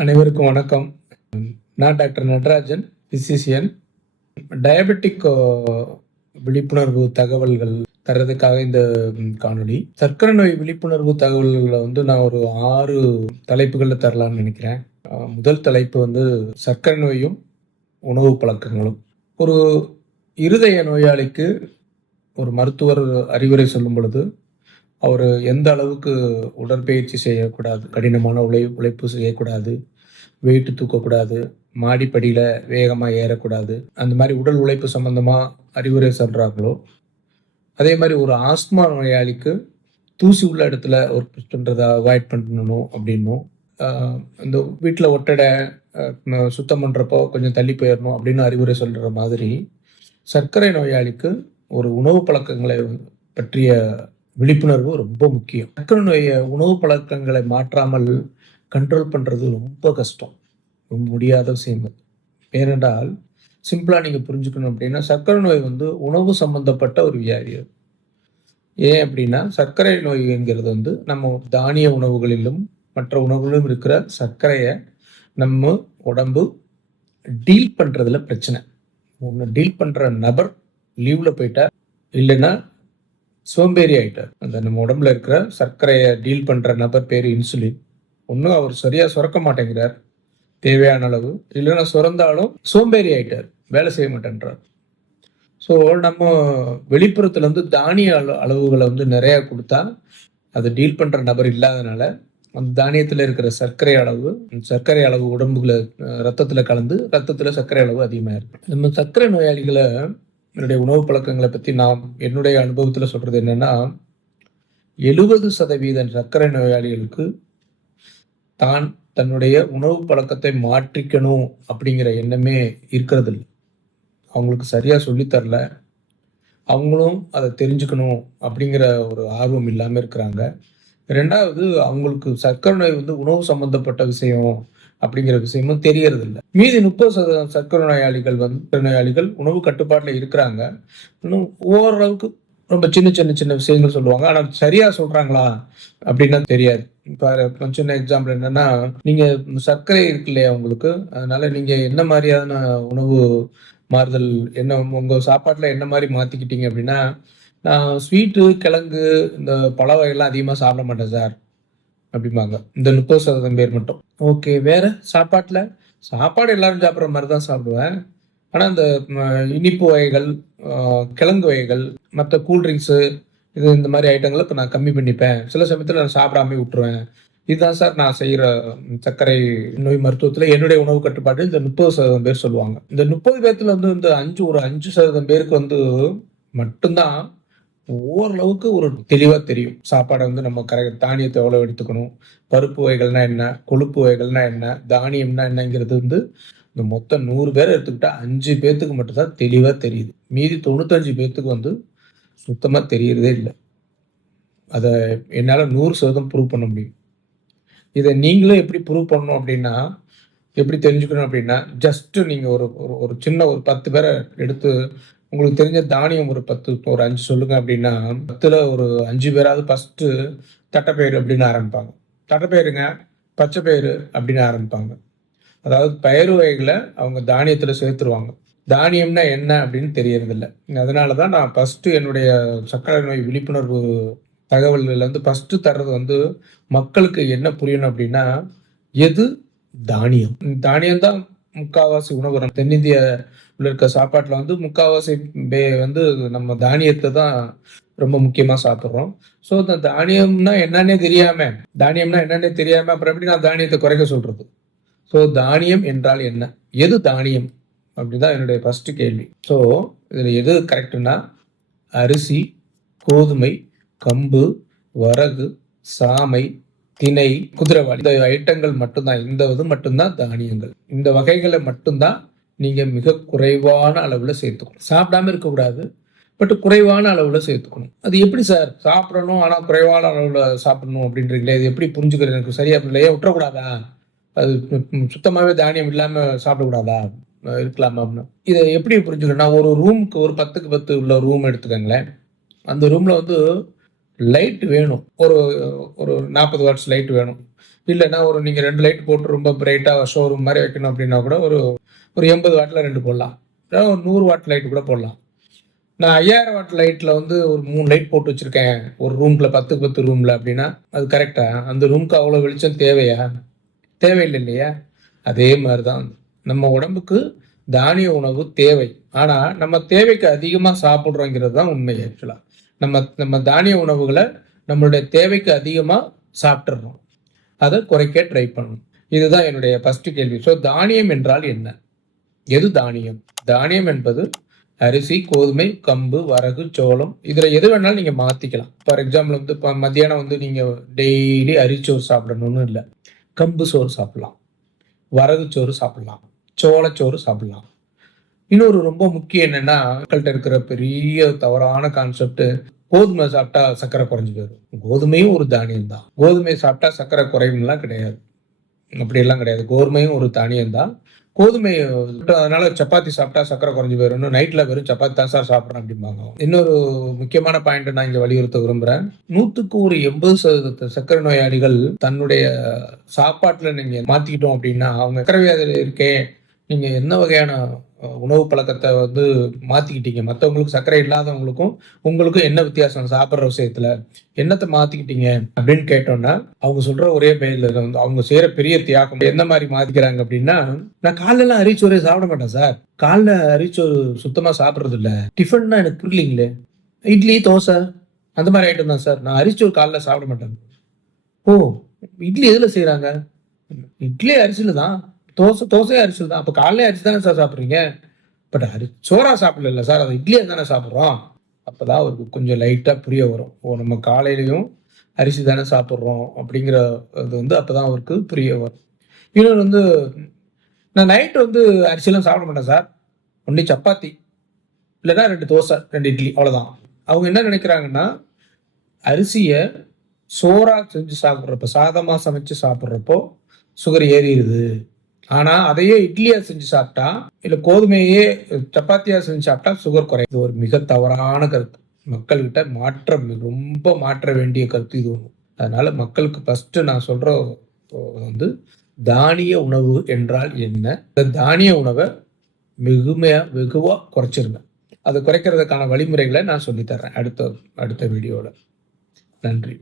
அனைவருக்கும் வணக்கம். நான் டாக்டர் நடராஜன் பிசிசியன். டயபெட்டிக் விழிப்புணர்வு தகவல்கள் தர்றதுக்காக இந்த காணொலி சர்க்கரை நோய் விழிப்புணர்வு தகவல்களை வந்து நான் ஒரு ஆறு தலைப்புகளில் தரலாம்னு நினைக்கிறேன். முதல் தலைப்பு வந்து சர்க்கரை நோயும் உணவு பழக்கங்களும். ஒரு இருதய நோயாளிக்கு ஒரு மருத்துவர் அறிவுரை சொல்லும் பொழுது அவர் எந்த அளவுக்கு உடற்பயிற்சி செய்யக்கூடாது கடினமான உழை உழைப்பு செய்யக்கூடாது வெயிட்டு தூக்கக்கூடாது மாடிப்படியில் வேகமாக ஏறக்கூடாது அந்த மாதிரி உடல் உழைப்பு சம்மந்தமாக அறிவுரை சொல்கிறாங்களோ அதே மாதிரி ஒரு ஆஸ்மா நோயாளிக்கு தூசி உள்ள இடத்துல ஒர்க் பண்ணுறதை அவாய்ட் பண்ணணும் அப்படின்னும் இந்த வீட்டில் ஒட்டடை சுத்தம் பண்ணுறப்போ கொஞ்சம் தள்ளி போயிடணும் அப்படின்னு அறிவுரை சொல்கிற மாதிரி சர்க்கரை நோயாளிக்கு ஒரு உணவு பழக்கங்களை பற்றிய விழிப்புணர்வு ரொம்ப முக்கியம். சர்க்கரை நோயை உணவு பழக்கங்களை மாற்றாமல் கண்ட்ரோல் பண்ணுறது ரொம்ப கஷ்டம். ரொம்ப முடியாத விஷயம் ஏனென்றால் சிம்பிளாக நீங்கள் புரிஞ்சுக்கணும் அப்படின்னா சர்க்கரை நோய் வந்து உணவு சம்பந்தப்பட்ட ஒரு வியாதி அது. ஏன் அப்படின்னா சர்க்கரை நோய்ங்கிறது வந்து நம்ம தானிய உணவுகளிலும் மற்ற உணவுகளிலும் இருக்கிற சர்க்கரையை நம்ம உடம்பு டீல் பண்ணுறதுல பிரச்சனை. ஒன்று டீல் பண்ணுற நபர் லீவில் போயிட்டா இல்லைன்னா சோம்பேறி ஆயிட்டார். அந்த நம்ம உடம்புல இருக்கிற சர்க்கரையை டீல் பண்ணுற நபர் பேர் இன்சுலின் ஒன்றும் அவர் சரியாக சுரக்க மாட்டேங்கிறார். தேவையான அளவு. இல்லைன்னா சுரந்தாலும் சோம்பேறி ஆயிட்டார். வேலை செய்ய மாட்டேன்றார். ஸோ நம்ம வெளிப்புறத்துல வந்து தானிய அள அளவுகளை வந்து நிறையா கொடுத்தா அதை டீல் பண்ணுற நபர் இல்லாதனால அந்த தானியத்தில் இருக்கிற சர்க்கரை அளவு சர்க்கரை அளவு உடம்புல ரத்தத்தில் கலந்து ரத்தத்தில் சர்க்கரை அளவு அதிகமாக இருக்கு நம்ம சர்க்கரை நோயாளிகளை என்னுடைய உணவு பழக்கங்களை பற்றி நான் என்னுடைய அனுபவத்தில் சொல்கிறது என்னென்னா எழுபது சதவீத சர்க்கரை நோயாளிகளுக்கு தான் தன்னுடைய உணவு பழக்கத்தை மாற்றிக்கணும் அப்படிங்கிற எண்ணமே இருக்கிறது இல்லை அவங்களுக்கு சரியாக சொல்லித்தரல அவங்களும் அதை தெரிஞ்சுக்கணும் அப்படிங்கிற ஒரு ஆர்வம் இல்லாமல் இருக்கிறாங்க. ரெண்டாவது அவங்களுக்கு சர்க்கரை நோய் வந்து உணவு சம்மந்தப்பட்ட விஷயம் அப்படிங்கிற விஷயமும் தெரியறது இல்லை மீதி முப்பது சதவீதம் சர்க்கரை நோயாளிகள் வந்து நோயாளிகள் உணவு கட்டுப்பாட்டில் இருக்கிறாங்க. இன்னும் ஓரளவுக்கு ரொம்ப சின்ன சின்ன சின்ன விஷயங்கள் சொல்லுவாங்க. ஆனால் சரியா சொல்றாங்களா அப்படின்னா தெரியாது. இப்போ சின்ன எக்ஸாம்பிள் என்னன்னா நீங்க சர்க்கரை இருக்கு இல்லையா உங்களுக்கு? அதனால நீங்க என்ன மாதிரியான உணவு மாறுதல் என்ன உங்க சாப்பாட்டுல என்ன மாதிரி மாத்திக்கிட்டீங்க அப்படின்னா நான் ஸ்வீட்டு கிழங்கு இந்த பழ வகைகள்லாம் அதிகமாக சாப்பிட மாட்டேன் சார். அப்படிம்பாங்க. இந்த முப்பது சதவீதம் பேர் மட்டும். ஓகே வேற? சாப்பாட்டில்? சாப்பாடு எல்லாரும் சாப்பிட்ற மாதிரி தான் சாப்பிடுவேன். ஆனால் இந்த இனிப்பு வகைகள் கிழங்கு வகைகள் மற்ற கூல்ட்ரிங்க்ஸு இது இந்த மாதிரி ஐட்டங்களை இப்போ நான் கம்மி பண்ணிப்பேன். சில சமயத்தில் நான் சாப்பிடாம விட்டுருவேன். இதுதான் சார் நான் செய்கிற சர்க்கரை நோய் மருத்துவத்தில் என்னுடைய உணவு கட்டுப்பாடு. இந்த முப்பது சதவீதம் பேர் சொல்லுவாங்க. இந்த முப்பது பேர்த்துல வந்து இந்த அஞ்சு ஒரு அஞ்சு சதவீதம் பேருக்கு வந்து மட்டும்தான் ஓரளவுக்கு ஒரு தெளிவாக தெரியும். சாப்பாடை வந்து நம்ம கரெக்ட் தானியத்தை எவ்வளோ எடுத்துக்கணும்? பருப்பு வகைகள்னா என்ன? கொழுப்பு வகைகள்னா என்ன? தானியம்னா என்னங்கிறது வந்து இந்த மொத்தம் நூறு பேர் எடுத்துக்கிட்டா அஞ்சு பேர்த்துக்கு மட்டும்தான் தெளிவாக தெரியுது. மீதி தொண்ணூத்தஞ்சு பேர்த்துக்கு வந்து சுத்தமாக தெரியறதே இல்லை. அதை என்னால் நூறு சதவீதம் ப்ரூவ் பண்ண முடியும். இதை நீங்களும் எப்படி ப்ரூவ் பண்ணணும் அப்படின்னா எப்படி தெரிஞ்சுக்கணும் அப்படின்னா ஜஸ்ட்டு நீங்கள் ஒரு ஒரு- ஒரு சின்ன ஒரு பத்து பேரை எடுத்து உங்களுக்கு தெரிஞ்ச தானியம் ஒரு பத்து ஒரு அஞ்சு சொல்லுங்க அப்படின்னா பத்துல ஒரு அஞ்சு பேராவது ஃபஸ்ட்டு தட்டைப்பயிறு அப்படின்னு ஆரம்பிப்பாங்க. தட்டைப்பயிறுங்க பச்சைப்பயிறு அப்படின்னு ஆரம்பிப்பாங்க. அதாவது பயிறு வகைகளை அவங்க தானியத்தில் சேர்த்துருவாங்க. தானியம்னா என்ன அப்படின்னு தெரியறதில்ல. அதனால தான் நான் ஃபஸ்ட்டு என்னுடைய சக்கரை நோய் விழிப்புணர்வு தகவல்கள் வந்து தர்றது வந்து மக்களுக்கு என்ன புரியணும் அப்படின்னா எது தானியம்? தானியம் தான் முக்காவாசி உணவு தென்னிந்தியாவில் தென்னிந்திய இருக்க சாப்பாட்டில் வந்து முக்காவாசி பே வந்து நம்ம தானியத்தை தான் ரொம்ப முக்கியமாக சாப்பிட்றோம். ஸோ இந்த தானியம்னா என்னன்னே தெரியாம தானியம்னா என்னன்னே தெரியாம அப்புறம் எப்படி நான் தானியத்தை குறைக்க சொல்றது? ஸோ தானியம் என்றால் என்ன? எது தானியம்? அப்படிதான் என்னுடைய ஃபர்ஸ்ட் கேள்வி. ஸோ இதில் எது கரெக்டுனா அரிசி கோதுமை கம்பு வரகு சாமை திணை குதிரைவாளி இந்த ஐட்டங்கள் மட்டும்தான் இந்த இது மட்டும்தான் தானியங்கள். இந்த வகைகளை மட்டும்தான் நீங்கள் மிக குறைவான அளவில் சேர்த்துக்கணும். சாப்பிடாம இருக்கக்கூடாது பட் குறைவான அளவில் சேர்த்துக்கணும். அது எப்படி சார்? சாப்பிடணும் ஆனால் குறைவான அளவில் சாப்பிடணும் அப்படின்றீங்களே இது எப்படி புரிஞ்சுக்கிறது? எனக்கு சரியா இல்லையே விட்டுறக்கூடாதா? அது சுத்தமாகவே தானியம் இல்லாமல் சாப்பிடக்கூடாதா? இருக்கலாமா அப்படின்னு. இதை எப்படி புரிஞ்சுக்கணும்னா ஒரு ரூமுக்கு ஒரு பத்துக்கு பத்து உள்ள ரூம் எடுத்துக்கோங்களேன். அந்த ரூமில் வந்து லைட் வேணும். ஒரு ஒரு நாற்பது வாட்ஸ் லைட் வேணும். இல்லைன்னா ஒரு நீங்கள் ரெண்டு லைட் போட்டு ரொம்ப பிரைட்டாக ஷோரூம் மாதிரி வைக்கணும் அப்படின்னா கூட ஒரு ஒரு எண்பது வாட்டில் ரெண்டு போடலாம். ஒரு நூறு வாட் லைட் கூட போடலாம். நான் ஐயாயிரம் வாட் லைட்டில் வந்து ஒரு மூணு லைட் போட்டு வச்சுருக்கேன். ஒரு ரூமில் பத்துக்கு பத்து ரூமில் அப்படின்னா அது கரெக்டாக அந்த ரூமுக்கு அவ்வளோ வெளிச்சம் தேவையா? தேவையில்லை இல்லையா? அதே மாதிரி தான் நம்ம உடம்புக்கு தானிய உணவு தேவை. ஆனால் நம்ம தேவைக்கு அதிகமாக சாப்பிட்றோங்கிறது தான் உண்மை ஆக்சுவலாக நம்ம நம்ம தானிய உணவுகளை நம்மளுடைய தேவைக்கு அதிகமாக சாப்பிட்றோம் அதை குறைக்க ட்ரை பண்ணணும். இதுதான் என்னுடைய ஃபஸ்ட்டு கேள்வி. ஸோ தானியம் என்றால் என்ன? எது தானியம்? தானியம் என்பது அரிசி கோதுமை கம்பு வரகு சோளம். இதில் எது வேணாலும் நீங்கள் மாற்றிக்கலாம் ஃபார் எக்ஸாம்பிள் வந்து இப்போ மத்தியானம் வந்து நீங்கள் டெய்லி அரிச்சோறு சாப்பிடணும்னு இல்லை. கம்பு சோறு சாப்பிட்லாம். வரகு சோறு சாப்பிட்லாம். சோளச்சோறு சாப்பிட்லாம். இன்னொரு ரொம்ப முக்கியம் என்னன்னா மக்கள்கிட்ட இருக்கிற பெரிய தவறான கான்செப்ட் கோதுமை சாப்பிட்டா சர்க்கரை குறைஞ்சு போயிடும். கோதுமையும் ஒரு தானியம் தான். கோதுமை சாப்பிட்டா சர்க்கரை குறையும்லாம் கிடையாது. அப்படியெல்லாம் கிடையாது. கோதுமையும் ஒரு தானியம் தான். கோதுமை அதனால சப்பாத்தி சாப்பிட்டா சக்கரை குறைஞ்சு போயிடும் நைட்ல வெறும் சப்பாத்தி தான் சார் சாப்பிட்றேன் அப்படிம்பாங்க இன்னொரு முக்கியமான பாயிண்ட் நான் இங்க வலியுறுத்த விரும்புறேன். நூத்துக்கு ஒரு எண்பது சதவீத சர்க்கரை நோயாளிகள் தன்னுடைய சாப்பாட்டுல நீங்க மாத்திக்கிட்டோம் அப்படின்னா அவங்க சர்க்கரை வியாதியில் இருக்கே நீங்க என்ன வகையான உணவு பழக்கத்தை வந்து மாத்திக்கிட்டீங்க. மற்றவங்களுக்கு சர்க்கரை இல்லாதவங்களுக்கும் உங்களுக்கும் என்ன வித்தியாசம் சாப்பிட்ற விஷயத்துல? என்னத்தை மாத்திக்கிட்டீங்க? அப்படின்னு கேட்டோம்னா அவங்க சொல்ற ஒரே பெயர்ல வந்து அவங்க செய்யற பெரிய தியாகம் எந்த மாதிரி மாத்திக்கிறாங்க அப்படின்னா நான் காலையில அரிச்சோரே சாப்பிட மாட்டேன் சார். காலைல அரிச்சோறு சுத்தமா சாப்பிட்றது இல்ல. டிஃபன்னா எனக்கு புரியலீங்களே? இட்லி தோசை அந்த மாதிரி ஐட்டம் தான் சார். நான் அரிச்சோறு காலைல சாப்பிட மாட்டேன். ஓ இட்லி எதுல செய்கிறாங்க இட்லி அரிசியில தான். தோசை தோசை அரிசியில் தான். அப்போ காலையில அரிசி தானே சார் சாப்பிட்றீங்க? பட் அரி சோறா சாப்பிடல சார் அது இட்லியை தானே சாப்பிட்றோம்? அப்பதான் அவருக்கு கொஞ்சம் லைட்டாக புரிய வரும். ஓ நம்ம காலையிலையும் அரிசி தானே சாப்பிட்றோம் அப்படிங்கிற இது வந்து அப்போ தான் அவருக்கு புரிய வரும். இன்னொன்று வந்து நான் நைட்டு வந்து அரிசியெல்லாம் சாப்பிட மாட்டேன் சார் ஒன்லி சப்பாத்தி இல்லைன்னா ரெண்டு தோசை ரெண்டு இட்லி அவ்வளோதான் அவங்க என்ன நினைக்கிறாங்கன்னா அரிசியை சோறாக செஞ்சு சாப்பிட்றப்ப சாதமாக சமைச்சு சாப்பிட்றப்போ சுகர் ஏறிடுது. ஆனால் அதையே இட்லியாக செஞ்சு சாப்பிட்டா இல்லை கோதுமையே சப்பாத்தியாக செஞ்சு சாப்பிட்டா சுகர் குறையும். இது ஒரு மிக தவறான கருத்து. மக்கள்கிட்ட மாற்றம் ரொம்ப மாற்ற வேண்டிய கருத்து இது ஒன்று அதனால் மக்களுக்கு ஃபஸ்ட்டு நான் சொல்கிற வந்து தானிய உணவு என்றால் என்ன? இந்த தானிய உணவை மிகுமையாக வெகுவாக குறைச்சிருங்க. அதை குறைக்கிறதுக்கான வழிமுறைகளை நான் சொல்லித்தர்றேன் அடுத்த அடுத்த வீடியோவில் நன்றி.